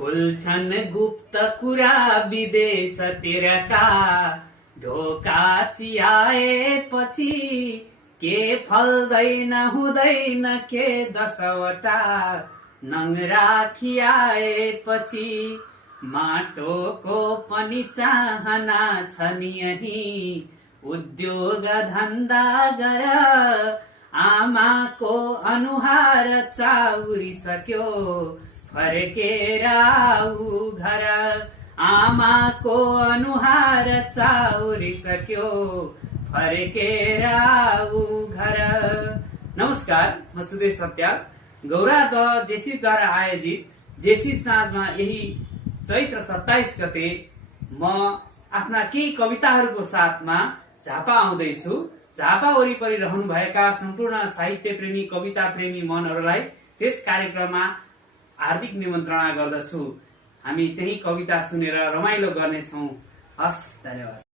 खुल्छन् गुप्त कुरा विदेशतिरका, ढोका चियाएपछि के फल्दैन हुँदैन के 10वटा नङ्ग्रा खियाएपछि माटोको पनि चाहना छ नि यही, उद्योग धन्दा गर आमाको अनुहार चाउरिसक्यो फर्केर आऊ घर, आमाको अनुहार चाउरिसक्यो फर्केर आऊ घर। नमस्कार, म सुदेश सत्याल। गौरा द जेसीद्वारा आयोजित जेसी साँझमा यही चैत्र 27 गते म आफ्ना केही कविताहरूको साथमा झापा आउँदैछु। झापा वरिपरि रहनुभएका सम्पूर्ण साहित्य प्रेमी कविता प्रेमी मनहरूलाई त्यस कार्यक्रममा हार्दिक निमन्त्रणा गर्दछु। हामी त्यही कविता सुनेर रमाइलो गर्नेछौँ। हस्, धन्यवाद।